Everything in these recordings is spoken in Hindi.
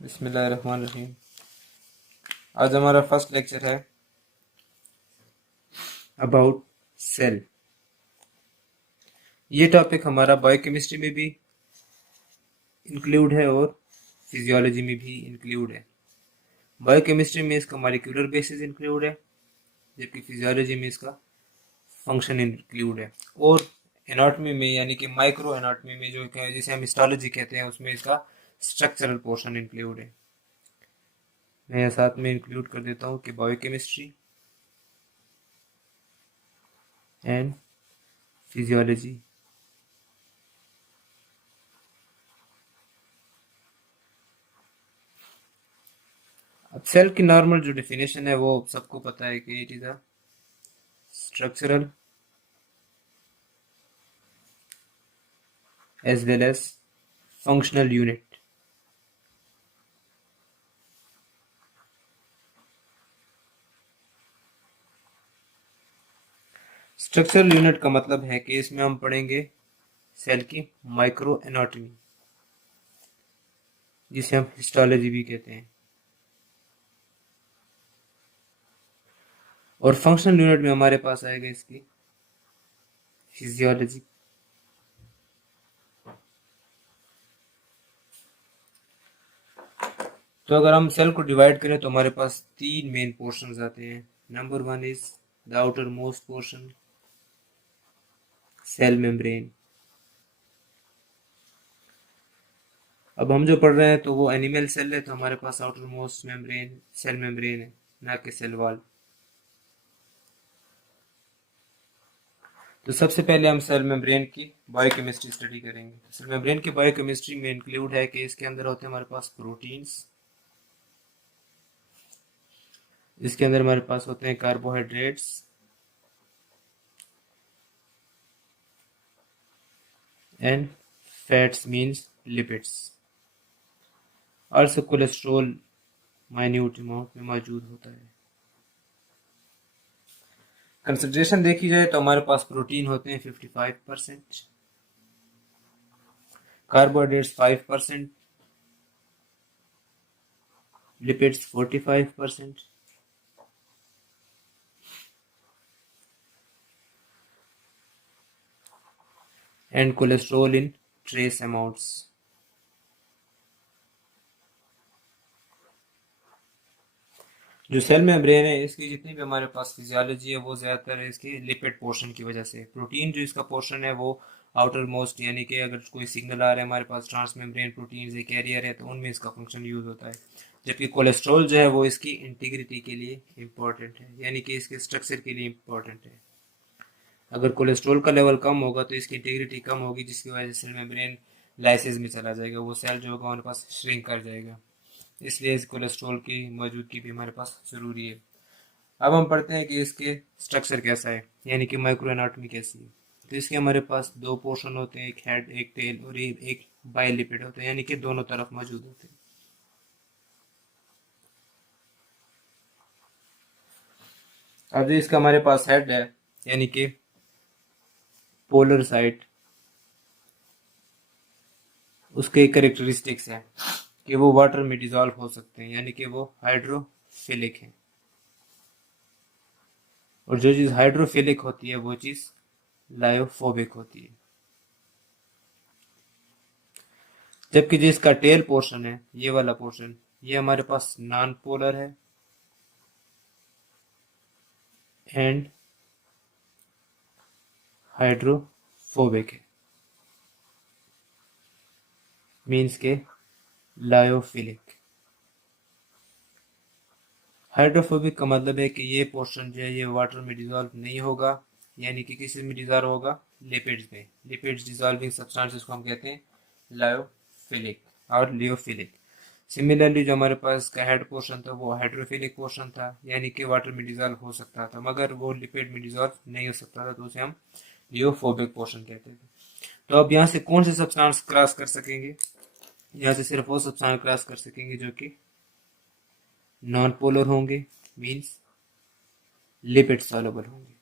बिस्मिल्लाहिर्रहमानिर्रहीम। आज हमारा फर्स्ट लेक्चर है अबाउट सेल। ये टॉपिक हमारा बायोकेमिस्ट्री में भी इंक्लूड है और फिजियोलॉजी में भी इंक्लूड है। बायोकेमिस्ट्री में इसका मॉलिक्यूलर बेसिस इंक्लूड है, जबकि फिजियोलॉजी में इसका फंक्शन इंक्लूड है। और एनाटॉमी में यानी कि माइक्रो एनाटॉमी में जो जिसे हम हिस्टोलॉजी कहते हैं, उसमें इसका स्ट्रक्चरल पोर्शन इंक्लूड है। मैं यहाँ साथ में इंक्लूड कर देता हूँ कि बायोकेमिस्ट्री एंड फिजियोलॉजी। अब सेल की नॉर्मल जो डेफिनेशन है वो सबको पता है कि it is a structural as well as functional unit. Structural unit का मतलब है कि इसमें हम पढ़ेंगे सेल की माइक्रो एनाटॉमी, जिसे हम हिस्टोलॉजी भी कहते हैं। और फंक्शनल यूनिट में हमारे पास आएगा इसकी फिजियोलॉजी। तो अगर हम सेल को डिवाइड करें तो हमारे पास तीन मेन पोर्शंस आते हैं। Number one is the outermost portion, cell membrane. अब हम जो पढ़ रहे हैं तो वो एनिमल सेल है, तो हमारे पास outer most membrane cell membrane है, ना कि सेल वॉल। तो सबसे पहले हम सेल मेम्ब्रेन की बायोकेमिस्ट्री स्टडी करेंगे। सेल मेम्ब्रेन की बायोकेमिस्ट्री में इंक्लूड है कि इसके अंदर होते हैं हमारे पास प्रोटीन्स, इसके अंदर हमारे पास होते हैं carbohydrates and fats means lipids. also cholesterol minute amount में मौजूद होता है। कंसंट्रेशन देखी जाए तो हमारे पास प्रोटीन होते हैं 55%, carbohydrates 5%, lipids 45% and cholesterol in trace amounts. जो सेल मेम्ब्रेन है इसकी जितनी भी हमारे पास फिजियोलॉजी है वो ज़्यादातर है इसकी लिपिड पोर्शन की वजह से। प्रोटीन जो इसका पोर्शन है वो आउटर मोस्ट, यानी कि अगर कोई सिग्नल आ रहा है हमारे पास ट्रांस मेम्ब्रेन प्रोटीन है, कैरियर है, तो उनमें इसका फंक्शन यूज होता है। जबकि कोलेस्ट्रॉल जो है वो इसकी इंटीग्रिटी के लिए इम्पोर्टेंट है, यानी कि इसके स्ट्रक्चर के लिए इम्पोर्टेंट है। अगर कोलेस्ट्रॉल का लेवल कम होगा तो इसकी इंटीग्रिटी कम होगी, जिसकी वजह से सेल मेम्ब्रेन लाइसिस में चला जाएगा, वो सेल जो होगा हमारे पास श्रिंक कर जाएगा। इसलिए इस कोलेस्ट्रॉल की मौजूदगी भी हमारे पास ज़रूरी है। अब हम पढ़ते हैं कि इसके स्ट्रक्चर कैसा है, यानी कि माइक्रो एनाटॉमी कैसी है। तो इसके हमारे पास दो पोर्शन होते हैं, एक हेड एक टेल, और एक बाइलिपिड होते हैं, यानी कि दोनों तरफ मौजूद होते हैं। अब जो इसका हमारे पास हेड है, यानी कि पोलर साइड, उसके करेक्टरिस्टिक्स हैं कि वो वाटर में डिजॉल्व हो सकते हैं, यानी कि वो हाइड्रोफिलिक है। और जो चीज़ हाइड्रोफिलिक होती है वो चीज़ लायोफोबिक होती है। जबकि जो इसका टेल पोर्शन है, ये वाला पोर्शन, ये हमारे पास नॉन पोलर है एंड हाइड्रोफोबिक है, मीन्स के लायोफिलिक। हाइड्रोफोबिक का मतलब है कि ये पोर्शन जो है ये वाटर में डिजॉल्व नहीं होगा, यानी कि किसी में डिजॉल्व होगा लिपिड्स में। लिपिड्स डिजॉल्विंग सब्सटेंसेस को हम कहते हैं लायोफिलिक और लियोफिलिक। सिमिलरली जो हमारे पास का हेड पोर्शन था वो हाइड्रोफिलिक पोर्शन था, यानी कि वाटर में डिजॉल्व हो सकता था, मगर वो लिपिड में डिजॉल्व नहीं हो सकता था, तो उसे हम लियोफोबिक पोर्शन कहते थे। तो अब यहाँ से कौन से सब्सटेंस क्रॉस कर सकेंगे? यहाँ से सिर्फ वो सब्सटेंस क्रॉस कर सकेंगे जो कि नॉन पोलर होंगे, मीन्स लिपिड सॉल्युबल होंगे।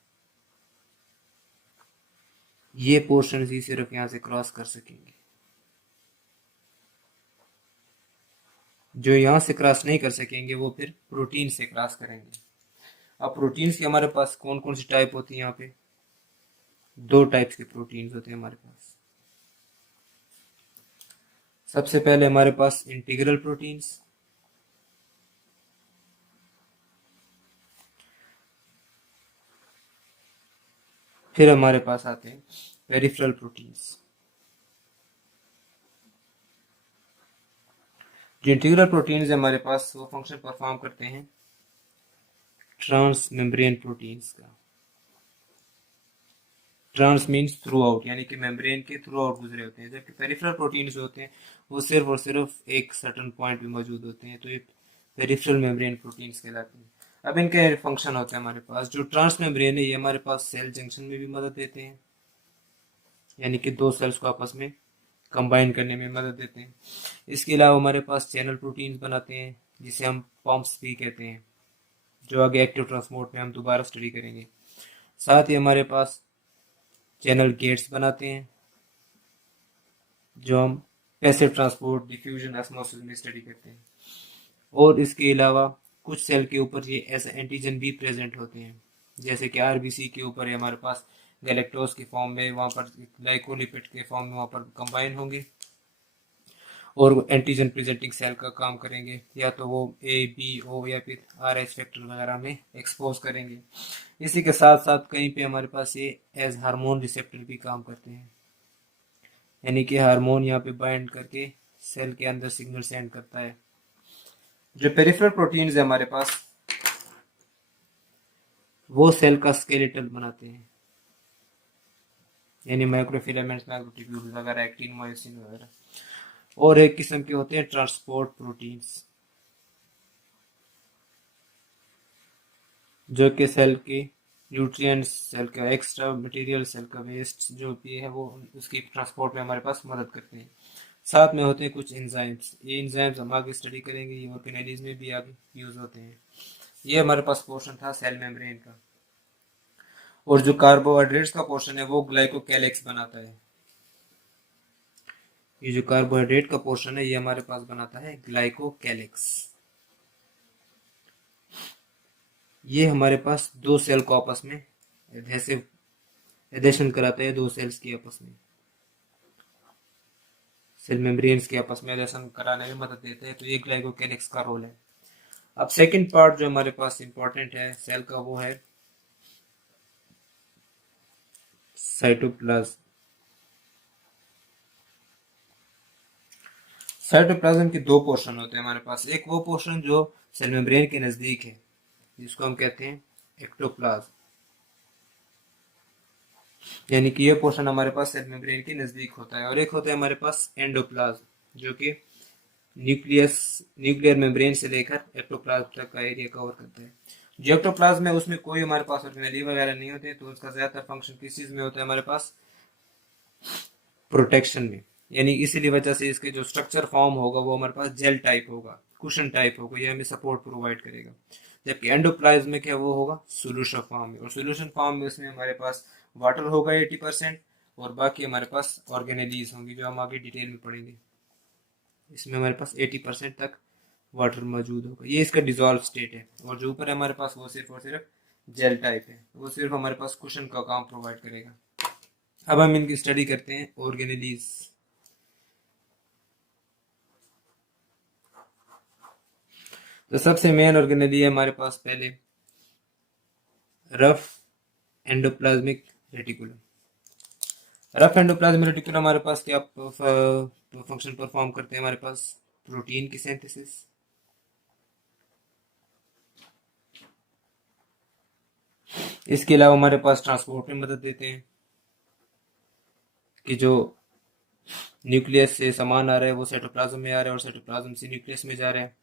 ये पोर्शन ही सिर्फ यहाँ से क्रॉस कर सकेंगे। जो यहाँ से क्रॉस नहीं कर सकेंगे वो फिर प्रोटीन से क्रॉस करेंगे। अब प्रोटीन्स की हमारे पास कौन कौन सी टाइप होती है, यहाँ पे दो टाइप्स के प्रोटीन्स होते हैं हमारे पास। सबसे पहले हमारे पास इंटीग्रल प्रोटीन्स, फिर हमारे पास आते हैं पेरिफेरल प्रोटीन्स। जो इंटीग्रल प्रोटीन्स हमारे पास वो फंक्शन परफॉर्म करते हैं ट्रांस मेम्ब्रेन प्रोटीन्स का। ट्रांस मीन्स थ्रू आउट, यानी कि मेम्ब्रेन के थ्रू आउट गुजरे होते हैं, जबकि पेरिफेरल प्रोटीन्स जो होते हैं वो सिर्फ और सिर्फ एक सर्टन पॉइंट पे मौजूद होते हैं, तो ये पेरिफेरल मेम्ब्रेन प्रोटीन्स कहलाते हैं। अब इनके फंक्शन होते हैं हमारे पास, जो ट्रांस मेम्ब्रेन है ये हमारे पास सेल जंक्शन में भी मदद देते हैं, यानी कि दो सेल्स को आपस में कंबाइन करने में मदद देते हैं। इसके अलावा हमारे पास चैनल प्रोटीन्स बनाते हैं जिसे हम पंप्स भी कहते हैं, जो आगे एक्टिव ट्रांसपोर्ट में हम दोबारा स्टडी करेंगे। साथ ही हमारे पास चैनल गेट्स बनाते हैं जो हम पैसिव ट्रांसपोर्ट, डिफ्यूजन, ऑस्मोसिस में स्टडी करते हैं। और इसके अलावा कुछ सेल के ऊपर ये एज एंटीजन भी प्रेजेंट होते हैं, जैसे कि आरबीसी के ऊपर हमारे पास गैलेक्टोज के फॉर्म में, वहाँ पर ग्लाइकोलिपिड के फॉर्म में वहाँ पर कंबाइन होंगे और एंटीजन प्रेजेंटिंग सेल का काम करेंगे, या तो वो ए बी ओ या फिर आर एच फैक्टर वगैरह में एक्सपोज करेंगे। इसी के साथ साथ कहीं पे हमारे पास ये एज हार्मोन रिसेप्टर भी काम करते हैं, यानी कि हार्मोन यहाँ पे बाइंड करके सेल के अंदर सिग्नल सेंड करता है। जो पेरिफेरल प्रोटीन्स है हमारे पास वो सेल का स्केलेटल बनाते हैं, यानी माइक्रोफिलामेंट्स, माइक्रोट्यूब्यूल्स वगैरह, एक्टिन, मायोसिन वगैरह। और एक किस्म के होते हैं ट्रांसपोर्ट प्रोटीन्स, जो कि सेल के न्यूट्रिएंट्स, सेल का एक्स्ट्रा मटेरियल, सेल का वेस्ट जो भी है वो उसकी ट्रांसपोर्ट में हमारे पास मदद करते हैं। साथ में होते हैं कुछ एंजाइम्स, ये एंजाइम्स हम आगे स्टडी करेंगे, ये ऑर्गेनेलिज में भी आगे यूज होते हैं। ये हमारे पास पोर्शन था सेल मेम्ब्रेन का। और जो कार्बोहाइड्रेट्स का पोर्शन है वो ग्लाइकोकैलिक्स बनाता है। ये जो कार्बोहाइड्रेट का पोर्शन है ये हमारे पास बनाता है ग्लाइकोकैलिक्स। ये हमारे पास दो सेल को आपस में एडहेसिव एडेशन कराता है, दो सेल्स की आपस में, सेल मेम्ब्रेन्स के आपस में एडेशन कराने में मदद देते हैं, तो ये ग्लाइकोकैलिक्स का रोल है। अब सेकंड पार्ट जो हमारे पास इंपॉर्टेंट है सेल का वो है साइटोप्लाज्म। साइटोप्लाज्म के दो पोर्शन होते हैं हमारे पास, एक वो पोर्शन जो सेल मेम्ब्रेन के नजदीक है जिसको हम कहते हैं एक्टोप्लाज्म, यानी कि ये पोर्शन हमारे पास सेल मेम्ब्रेन के नजदीक होता है। और एक होता है हमारे पास एंडोप्लाज्म जो कि न्यूक्लियर मेम्ब्रेन से लेकर एक्टोप्लाज्म तक का एरिया कवर करता है। जो एक्टोप्लाज्म है उसमें कोई हमारे पास ऑर्गेनेली वगैरह नहीं होते, तो उसका ज्यादातर फंक्शन किस चीज में होता है हमारे पास, प्रोटेक्शन में। यानी इसीलिए वजह से इसके जो स्ट्रक्चर फॉर्म होगा वो हमारे पास जेल टाइप होगा, कुशन टाइप होगा, ये हमें सपोर्ट प्रोवाइड करेगा। जबकि एंडोप्लाज्म में क्या वो होगा, सोल्यूशन फॉर्म में, और सोल्यूशन फॉर्म में उसमें हमारे पास वाटर होगा 80% और बाकी हमारे पास ऑर्गेनेलीज होंगी जो हम आगे डिटेल में पढ़ेंगे। इसमें हमारे पास 80% तक वाटर मौजूद होगा, ये इसका डिजॉल्व स्टेट है। और जो ऊपर है हमारे पास वो सिर्फ और सिर्फ जेल टाइप है, वो सिर्फ हमारे पास कुशन का काम प्रोवाइड करेगा। अब हम इनकी स्टडी करते हैं ऑर्गेनेलीज। तो सबसे मेन ऑर्गेनेली है हमारे पास पहले rough endoplasmic reticulum. Rough endoplasmic reticulum हमारे पास क्या फंक्शन परफॉर्म करते हैं, हमारे पास प्रोटीन की सिंथेसिस, इसके अलावा हमारे पास ट्रांसपोर्ट में मदद देते हैं कि जो न्यूक्लियस से सामान आ रहा है वो साइटोप्लाज्म में आ रहा है और साइटोप्लाज्म से न्यूक्लियस में जा रहा है।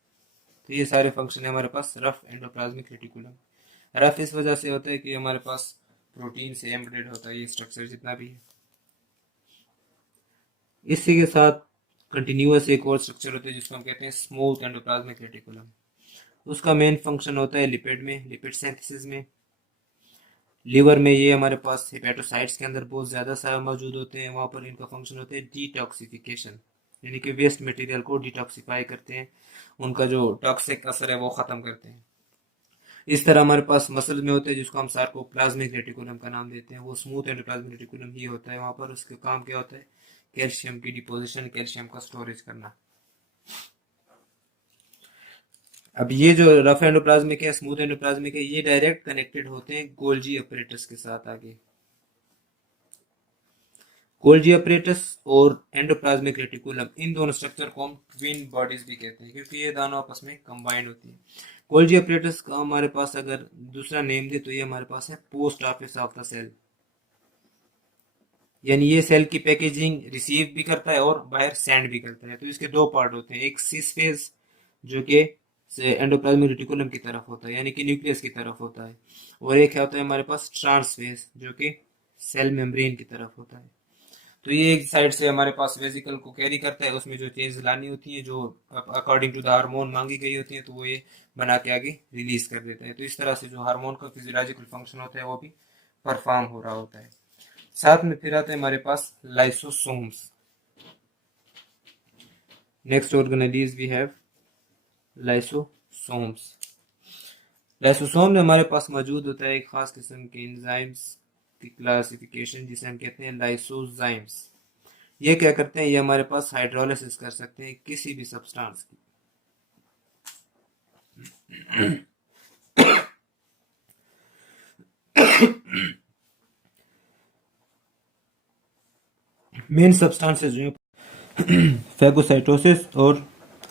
तो ये सारे फंक्शन है हमारे पास रफ एंडोप्लाज्मिक रेटिकुलम। रफ इस वजह से होता है कि हमारे पास प्रोटीन से एम्बेडेड होता है ये स्ट्रक्चर जितना भी है। इसी के साथ कंटिन्यूअस एक और स्ट्रक्चर होता है जिसको हम कहते हैं स्मूथ एंडोप्लाज्मिक रेटिकुलम। उसका मेन फंक्शन होता है लिपिड में, लिपिड सिंथेसिस में। लीवर में ये हमारे पास हेपेटोसाइट्स के अंदर बहुत ज़्यादा सारा मौजूद होते हैं, वहाँ पर इनका फंक्शन होता है डिटॉक्सिफिकेशन, यानी कि वेस्ट मटेरियल को डिटॉक्सिफाई करते हैं, उनका जो टॉक्सिक असर है वो ख़त्म करते हैं। इस तरह हमारे पास मसल में होते हैं जिसको हम सार्कोप्लाज्मिक रेटिकुलम का नाम देते हैं, वो स्मूथ एंडोप्लाज्मिक रेटिकुलम ही होता है। वहाँ पर उसका काम क्या होता है, कैल्शियम की डिपोजिशन, कैल्शियम का स्टोरेज करना। अब ये जो रफ एंडोप्लाज्मिक है, स्मूथ एंडोप्लाज्मिक है, ये डायरेक्ट कनेक्टेड होते हैं गोल्जी अपरेटस के साथ। आगे गोल्जी अपरेटस और एंडोप्लाज्मिक रेटिकुलम, इन दोनों स्ट्रक्चर को हम ट्विन बॉडीज भी कहते हैं क्योंकि ये दोनों आपस में कंबाइंड होती है। गोल्जी अपरेटस का हमारे पास अगर दूसरा नेम दे तो ये हमारे पास है post office of the cell, यानी ये सेल की पैकेजिंग रिसीव भी करता है और बाहर सेंड भी करता है। तो इसके दो पार्ट होते हैं, एक सिस फेज जो कि एंडोप्लाज्मिक रेटिकुलम की तरफ होता है यानी कि न्यूक्लियस की तरफ होता है, और एक होता है हमारे पास ट्रांस फेज जो कि सेल मेम्ब्रेन की तरफ होता है। तो ये एक साइड से हमारे पास वेजिकल को कैरी करता है, उसमें जो चेंज लानी होती है जो अकॉर्डिंग टू द हार्मोन मांगी गई होती है तो वो ये बना के आगे रिलीज कर देता है। तो इस तरह से जो हार्मोन का फिजियोलॉजिकल फंक्शन होता है वो भी परफॉर्म हो रहा होता है। साथ में फिर आते हैं हमारे पास lysosomes. Next organelles we have lysosomes. Lysosome में हमारे पास मौजूद होता है एक खास किस्म के एंजाइम्स की क्लासिफिकेशन जिसे हम कहते हैं लाइसोजाइम्स। ये क्या करते हैं, ये हमारे पास हाइड्रोलिसिस कर सकते हैं किसी भी सब्सटेंस की। मेन सब्सटेंसेस जो हैं फैगोसाइटोसिस और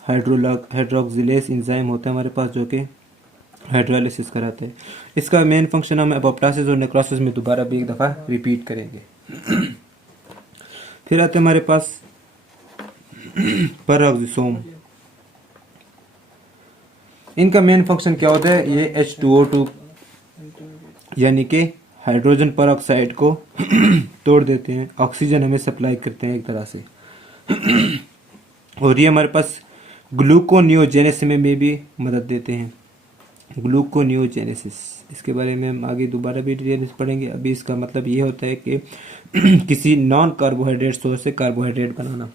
हाइड्रोक्सिलेज एंजाइम होता है हमारे पास जो कि हाइड्रोलिसिस कराते हैं। इसका मेन फंक्शन हम एपोप्टोसिस और नेक्रोसिस में दोबारा भी एक दफ़ा रिपीट करेंगे। फिर आते हैं हमारे पास पेरोक्सिसोम। इनका मेन फंक्शन क्या होता है, ये H2O2 यानी कि हाइड्रोजन पेरोक्साइड को तोड़ देते हैं, ऑक्सीजन हमें सप्लाई करते हैं एक तरह से। और ये हमारे पास ग्लूकोनियोजेनेसिस में भी मदद देते हैं। ग्लूकोनियोजेनेसिस, इसके बारे में हम आगे दोबारा भी डिटेल्स पढ़ेंगे। अभी इसका मतलब ये होता है कि किसी नॉन कार्बोहाइड्रेट सोर्स से कार्बोहाइड्रेट बनाना,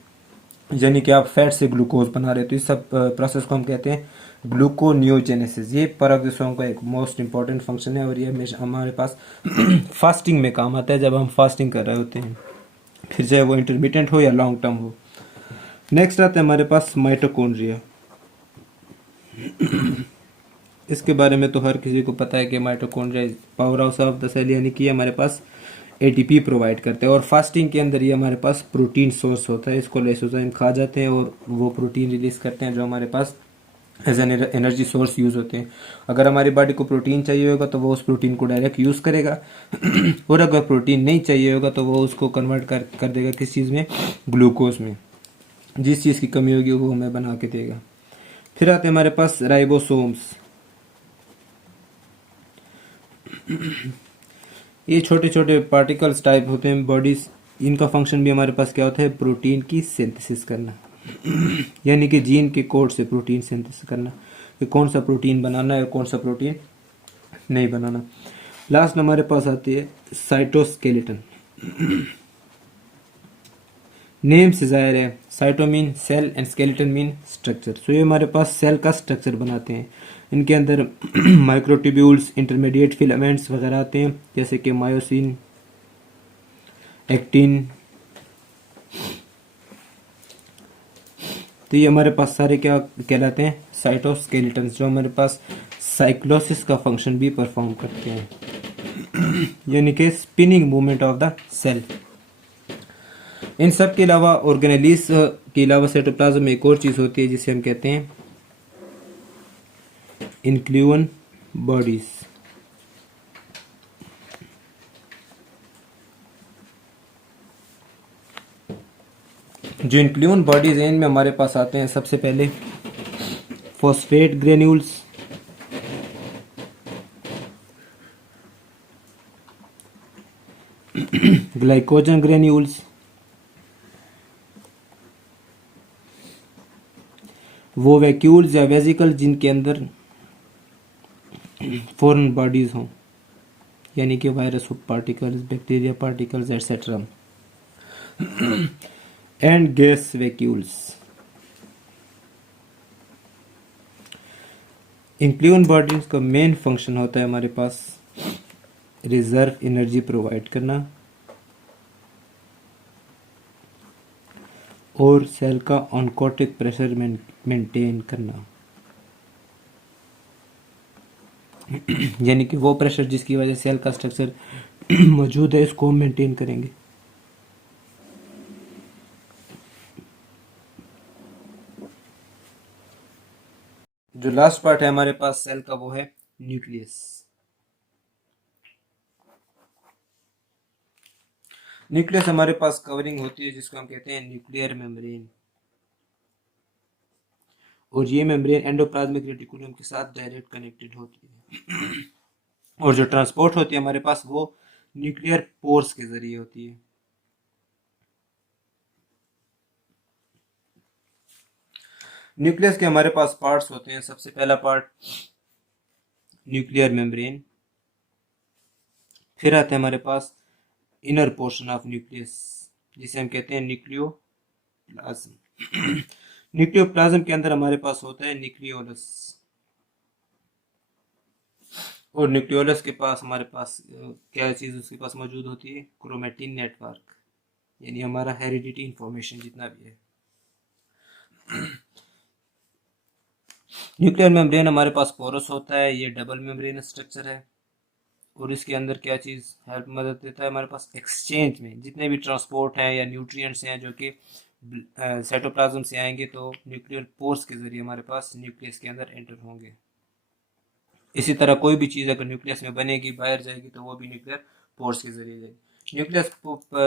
यानी कि आप फैट से ग्लूकोज बना रहे हो, तो इस सब प्रोसेस को हम कहते हैं ग्लूकोनियोजेनेसिस। ये पेरोक्सिसोम का एक मोस्ट इंपॉर्टेंट फंक्शन है और ये हमेशा हमारे पास फास्टिंग में काम आता है जब हम फास्टिंग कर रहे होते हैं, फिर चाहे वो इंटरमीडिएट हो या लॉन्ग टर्म हो। नेक्स्ट आता है हमारे पास माइटोकॉन्ड्रिया। इसके बारे में तो हर किसी को पता है कि mitochondria powerhouse of the cell, यानी कि हमारे पास एटीपी प्रोवाइड करते हैं। और फास्टिंग के अंदर ये हमारे पास प्रोटीन सोर्स होता है, इसको लाइसोजाइम खा जाते हैं और वो प्रोटीन रिलीज करते हैं जो हमारे पास as an energy source use होते हैं। अगर हमारी बॉडी को प्रोटीन चाहिए होगा तो वो उस प्रोटीन को डायरेक्ट यूज़ करेगा और अगर प्रोटीन नहीं चाहिए होगा तो वो उसको कन्वर्ट कर देगा किस चीज़ में, ग्लूकोज में। जिस चीज़ की कमी होगी वो हमें बना के देगा। फिर आते हैं हमारे पास राइबोसोम्स। ये छोटे छोटे पार्टिकल्स टाइप होते हैं बॉडीज, इनका फंक्शन भी हमारे पास क्या होता है, प्रोटीन की सिंथेसिस करना, यानी कि जीन के कोड से प्रोटीन सिंथेसिस करना कि कौन सा प्रोटीन बनाना है और कौन सा प्रोटीन नहीं बनाना। लास्ट हमारे पास आती है साइटोस्केलेटन। नेम से जाहिर है, cyto mean cell and skeleton mean structure. So ये हमारे पास सेल का स्ट्रक्चर बनाते हैं। इनके अंदर माइक्रोट्यूब्यूल्स, इंटरमीडिएट फिलामेंट्स वगैरह आते हैं जैसे कि मायोसिन, एक्टिन। तो ये हमारे पास सारे क्या कहलाते हैं, साइटोस्केलेटन, जो हमारे पास साइक्लोसिस का फंक्शन भी परफॉर्म करते हैं यानी कि spinning movement of the cell. इन सब के अलावा ऑर्गेनेलिस के अलावा साइटोप्लाज्म में एक और चीज़ होती है जिसे हम कहते हैं इंक्लूवन बॉडीज। जो इंक्लूवन बॉडीज हैं इनमें हमारे पास आते हैं सबसे पहले फॉस्फेट ग्रेन्यूल्स, ग्लाइकोजन ग्रेन्यूल्स, वो वैक्यूल्स या वेजिकल जिनके अंदर फॉरेन बॉडीज हों, यानी कि virus particles, bacteria particles etcetera. And gas vacuoles. Inclusion bodies का मेन फंक्शन होता है हमारे पास रिजर्व एनर्जी प्रोवाइड करना और सेल का ऑनकोटिक प्रेशर मेंटेन करना। यानी कि वो प्रेशर जिसकी वजह से सेल का स्ट्रक्चर मौजूद है इसको हम मेंटेन करेंगे। जो लास्ट पार्ट है हमारे पास सेल का वो है न्यूक्लियस। न्यूक्लियस हमारे पास कवरिंग होती है जिसको हम कहते हैं न्यूक्लियर मेम्ब्रेन, और ये मेम्ब्रेन एंडोप्लाज्मिक रेटिकुलम के साथ डायरेक्ट कनेक्टेड होती है। और जो ट्रांसपोर्ट होती है हमारे पास वो न्यूक्लियर पोर्स के जरिए होती है। न्यूक्लियस के हमारे पास पार्ट्स होते हैं। सबसे पहला पार्ट न्यूक्लियर मेम्ब्रेन, फिर आता है हमारे पास इनर पोर्शन ऑफ न्यूक्लियस जिसे हम कहते हैं न्यूक्लियोप्लाज्म। न्यूक्लियोप्लाज्म के अंदर हमारे पास होता है न्यूक्लियोलस, और न्यूक्लियोलस के पास हमारे पास क्या चीज़ उसके पास मौजूद होती है, क्रोमेटिन नेटवर्क, यानी हमारा हेरिडिटी इंफॉर्मेशन जितना भी है। न्यूक्लियर मेम्ब्रेन हमारे पास पोरस होता है, ये डबल मेम्ब्रेन स्ट्रक्चर है, और इसके अंदर क्या चीज़ हेल्प मदद देता है हमारे पास एक्सचेंज में। जितने भी ट्रांसपोर्ट हैं या न्यूट्रिएंट्स हैं जो कि साइटोप्लाज्म से आएंगे तो न्यूक्लियर पोर्स के जरिए हमारे पास न्यूक्लियस के अंदर एंटर होंगे। इसी तरह कोई भी चीज़ अगर न्यूक्लियस में बनेगी बाहर जाएगी तो वो भी न्यूक्लियर पोर्स के जरिए जाएगी।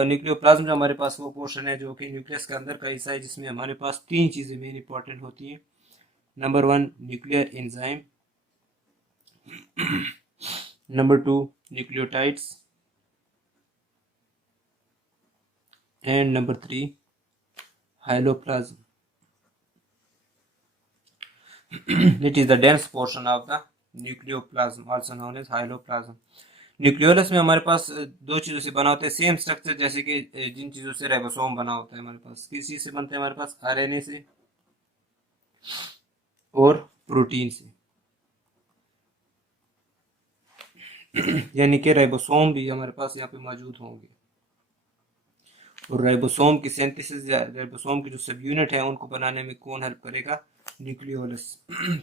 न्यूक्लियोप्लाज्म जो हमारे पास वो पोर्शन है जो कि न्यूक्लियस के अंदर का हिस्सा है जिसमें हमारे पास तीन चीज़ें मेन इंपॉर्टेंट होती हैं। Number 1 nuclear enzyme, number 2 nucleotides, and number 3 hyaloplasm. It is the dense portion of the nucleoplasm, also known as hyaloplasm. Nucleolus में हमारे पास दो चीज़ों से बना होता है सेम स्ट्रक्चर, जैसे कि जिन चीज़ों से राइबोसोम बना होता है हमारे पास। किस चीज़ से बनते हैं हमारे पास, आरएनए से और प्रोटीन से। यानी कि राइबोसोम भी हमारे पास यहाँ पे मौजूद होंगे, और राइबोसोम की सिंथेसिस या राइबोसोम की जो सब यूनिट है उनको बनाने में कौन हेल्प करेगा, न्यूक्लियोलस।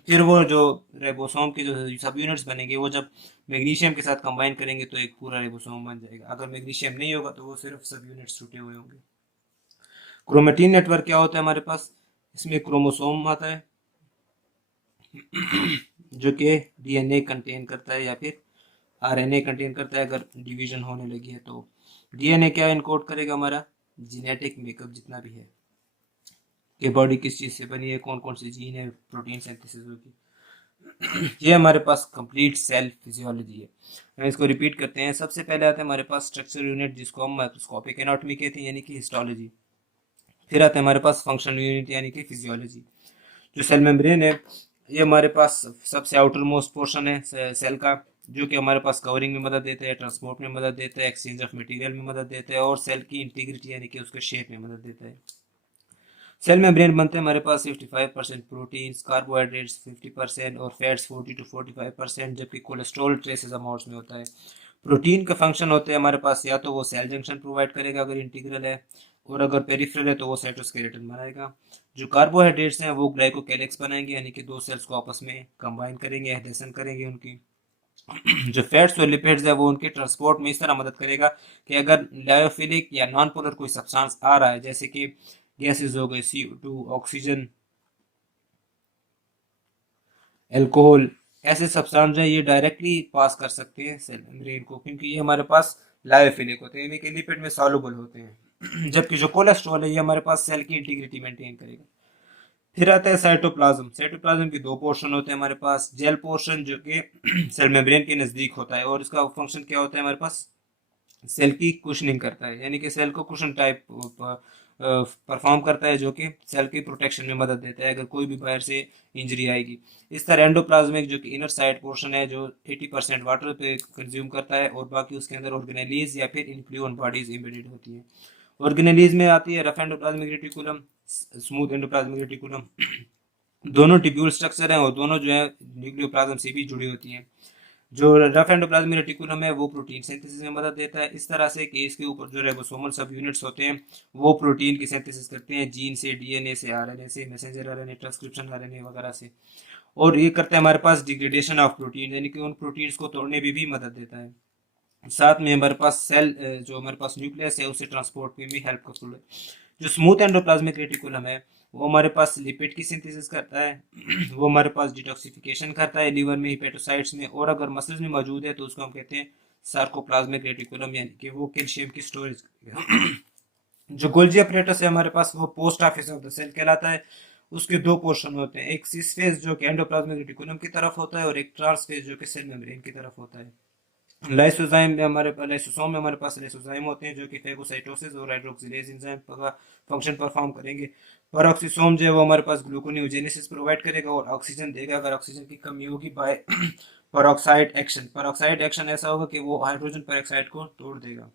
फिर वो जो राइबोसोम की जो सब यूनिट्स बनेंगे वो जब मैग्नीशियम के साथ कंबाइन करेंगे तो एक पूरा राइबोसोम बन जाएगा। अगर मैग्नीशियम नहीं होगा तो वो सिर्फ सब यूनिट्स छूटे हुए होंगे। क्रोमेटिन नेटवर्क क्या होता है हमारे पास, इसमें क्रोमोसोम आता है जो कि डीएनए कंटेन करता है या फिर आरएनए कंटेन करता है। अगर डिवीजन होने लगी है तो डीएनए क्या इनकोड करेगा, हमारा जेनेटिक मेकअप जितना भी है कि बॉडी किस चीज़ से बनी है, कौन कौन से जीन है, प्रोटीन सिंथेसिस होगी। ये हमारे पास कंप्लीट सेल फिजियोलॉजी है। हम इसको रिपीट करते हैं। सबसे पहले आता है हमारे पास स्ट्रक्चर यूनिट जिसको हम माइक्रोस्कोपिक एनाटॉमी कहते हैं यानी कि हिस्टोलॉजी। फिर आता है हमारे पास फंक्शनल यूनिट यानी कि फिजियोलॉजी। जो सेल मेम्ब्रेन है ये हमारे पास सबसे आउटर मोस्ट पोर्शन है सेल का, जो कि हमारे पास कवरिंग में मदद देता है, ट्रांसपोर्ट में मदद देता है, एक्सचेंज ऑफ मटेरियल में मदद देता है, और सेल की इंटीग्रिटी यानी कि उसके शेप में मदद देता है। सेल मेम्ब्रेन बनते हैं हमारे पास 55% प्रोटीन्स, कार्बोहाइड्रेट्स 50% और फैट्स 40 to 45%, जबकि कोलेस्ट्रॉल ट्रेसेस अमाउंट्स में होता है। प्रोटीन का फंक्शन होता है हमारे पास या तो वो सेल जंक्शन प्रोवाइड करेगा अगर इंटीग्रल है, और अगर पेरिफेरल है तो वो साइटोस्केलेटन बनाएगा। जो कार्बोहाइड्रेट्स हैं वो ग्लाइकोकैलिक्स बनाएंगे यानी कि दो सेल्स को आपस में कंबाइन करेंगे, एडेशन करेंगे उनकी। जो फैट्स और लिपिड्स है वो उनके ट्रांसपोर्ट में इस तरह मदद करेगा कि अगर लायोफिलिक या नॉन पोलर कोई सब्सटेंस आ रहा है जैसे कि गैसेस हो गए, CO2, ऑक्सीजन, एल्कोहल, ऐसे सब्सटेंस है ये डायरेक्टली पास कर सकते हैं सेल मेम्ब्रेन को, क्योंकि ये हमारे पास लायोफिलिक होते हैं यानी कि लिपिड में सॉल्युबल होते हैं। जबकि जो कोलेस्ट्रॉल है ये हमारे पास सेल की इंटीग्रिटी मेंटेन करेगा। फिर आता है साइटोप्लाज्म। साइटोप्लाज्म के दो पोर्शन होते हैं हमारे पास, जेल पोर्शन जो कि सेल मेम्ब्रेन के नज़दीक होता है, और इसका फंक्शन क्या होता है हमारे पास, सेल की कुशनिंग करता है यानी कि सेल को कुशन टाइप परफॉर्म करता है, जो कि सेल की प्रोटेक्शन में मदद देता है अगर कोई भी बाहर से इंजरी आएगी। इस तरह एंडोप्लाज्मिक जो कि इनर साइड पोर्शन है जो 80% वाटर पे कंज्यूम करता है, और बाकी उसके अंदर ऑर्गेनेलीज या फिर इन्फ्लूएंट बॉडीज एम्बेडेड होती हैं। ऑर्गेनेलीज में आती है rough endoplasmic reticulum, smooth endoplasmic reticulum. दोनों ट्यूब्यूल स्ट्रक्चर हैं और दोनों जो है न्यूक्लियोप्लाज्म से भी जुड़ी होती हैं। जो रफ एंडोप्लाज्मिक रेटिकुलम है वो प्रोटीन सिंथेसिस में मदद देता है, इस तरह से कि इसके ऊपर जो राइबोसोमल सब यूनिट्स होते हैं वो प्रोटीन की सिंथेसिस करते हैं, जीन से, डीएनए से, आरएनए से, मैसेंजर आरएनए, ट्रांसक्रिप्शन आरएनए वगैरह से। और ये करता है हमारे पास डिग्रेडेशन ऑफ प्रोटीन, यानी कि उन प्रोटीन्स को तोड़ने में भी मदद देता है। साथ में हमारे पास सेल जो हमारे पास न्यूक्लियस है उसे ट्रांसपोर्ट में भी हेल्प करता है। जो स्मूथ एंडोप्लाज्मिक रेटिकुलम है वो हमारे पास लिपिड की सिंथेसिस करता है वो हमारे पास डिटॉक्सिफिकेशन करता है लीवर में, हिपेटोसाइट्स में, और अगर मसल्स में मौजूद है तो उसको हम कहते हैं सार्कोप्लाज्मिक रेटिकुलम, यानी कि वो कैल्शियम की स्टोरेज करेगा। जो गोल्जी अपरेटस है हमारे पास वो post office of the cell कहलाता है। उसके दो पोर्शन होते हैं, एक सिस फेज जो कि एंडोप्लाज्मिक रेटिकुलम की तरफ होता है और एक ट्रांस फेज जो कि सेल मेम्ब्रेन की तरफ होता है। लाइसोजाइम में हमारे पास लाइसोसोम में हमारे पास लाइसोजाइम होते हैं जो कि फेगोसाइटोसिस और हाइड्रोक्सिलेज एंजाइम का फंक्शन परफॉर्म करेंगे। पेरोक्सिसोम जो है वो हमारे पास ग्लूकोनियोजेनेसिस प्रोवाइड करेगा और ऑक्सीजन देगा अगर ऑक्सीजन की कमी होगी by peroxide action. Peroxide action ऐसा होगा कि वो हाइड्रोजन पेरोक्साइड को तोड़ देगा।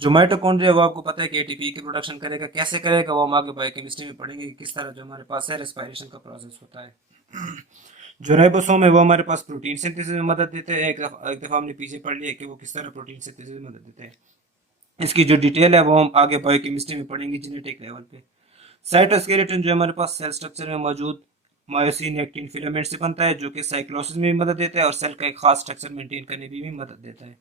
जो माइटोकॉन्ड्रिया है वो आपको पता है कि एटीपी की प्रोडक्शन करेगा, कैसे करेगा वो हम आगे बायोकेमिस्ट्री में पढ़ेंगे कि किस तरह जो हमारे पास है रेस्पिरेशन का प्रोसेस होता है। जो राइबोसोम है वो हमारे पास प्रोटीन सिंथेसिस में मदद देते हैं, एक दफा हमने पीछे पढ़ लिया कि वो किस तरह प्रोटीन सिंथेसिस में मदद देते हैं। इसकी जो डिटेल है वो हम आगे बायोकेमिस्ट्री में पढ़ेंगे जेनेटिक लेवल पे। साइटोस्केलेटन जो हमारे पास सेल स्ट्रक्चर में मौजूद मायोसिन एक्टिन फिलामेंट से बनता है जो कि साइक्लोसिस में भी मदद देता है और सेल का एक खास स्ट्रक्चर मेंटेन करने में भी मदद देता है।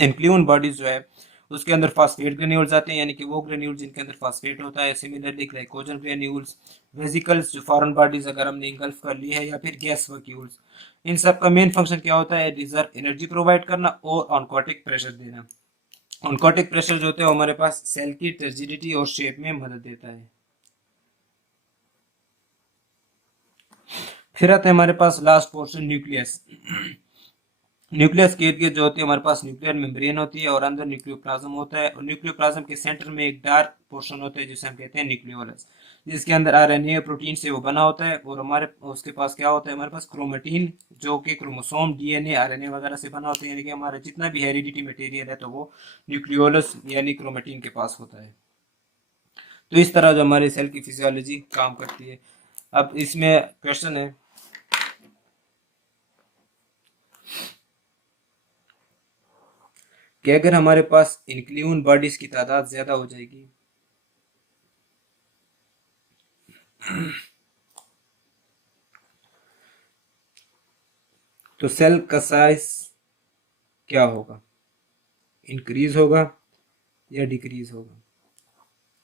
इनक्लून बॉडीज जो है उसके अंदर फास्फेट ग्रेन्यूल्स आते हैं, यानी कि वो ग्रेन्यूल्स जिनके अंदर फास्फेट होता है। सिमिलरली ग्लाइकोजन ग्रेन्यूल्स, वेसिकल्स जो फॉरेन बॉडीज अगर हमने इंगल्फ कर ली है, या फिर गैस वैक्यूल्स, इन सब का मेन फंक्शन क्या होता है? रिजर्व एनर्जी प्रोवाइड करना और ऑनकोटिक प्रेशर देना। ऑनकोटिक प्रेशर जो होता है हमारे पास सेल की टर्जिडिटी और शेप में मदद देता है। फिर आता है हमारे पास लास्ट पोर्शन न्यूक्लियस। न्यूक्लियस के इर्द गिर्द जो होती है हमारे पास न्यूक्लियर मेम्ब्रेन होती है और अंदर न्यूक्लियोप्लाज्म होता है, और न्यूक्लियोप्लाज्म के सेंटर में एक डार्क पोर्शन होता है जिसे हम कहते हैं न्यूक्लियोलस, जिसके अंदर आरएनए प्रोटीन से वो बना होता है। और हमारे उसके पास क्या होता है? हमारे पास क्रोमेटिन जो कि क्रोमोसोम, डीएनए, आरएनए वगैरह से बना होता है, यानी कि हमारा जितना भी हेरिडिटी मटेरियल है तो वो न्यूक्लियोलस यानी क्रोमेटिन के पास होता है। तो इस तरह जो हमारे सेल की फिजियोलॉजी काम करती है। अब इसमें क्वेश्चन है कि अगर हमारे पास इंक्लून बॉडीज की तादाद ज्यादा हो जाएगी तो सेल का साइज क्या होगा? इंक्रीज होगा या डिक्रीज होगा?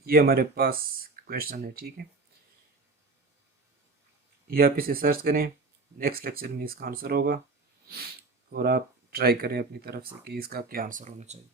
ये हमारे पास क्वेश्चन है, ठीक है। ये आप इसे सर्च करें, नेक्स्ट लेक्चर में इसका आंसर होगा और आप ट्राई करें अपनी तरफ से कि इसका क्या आंसर होना चाहिए।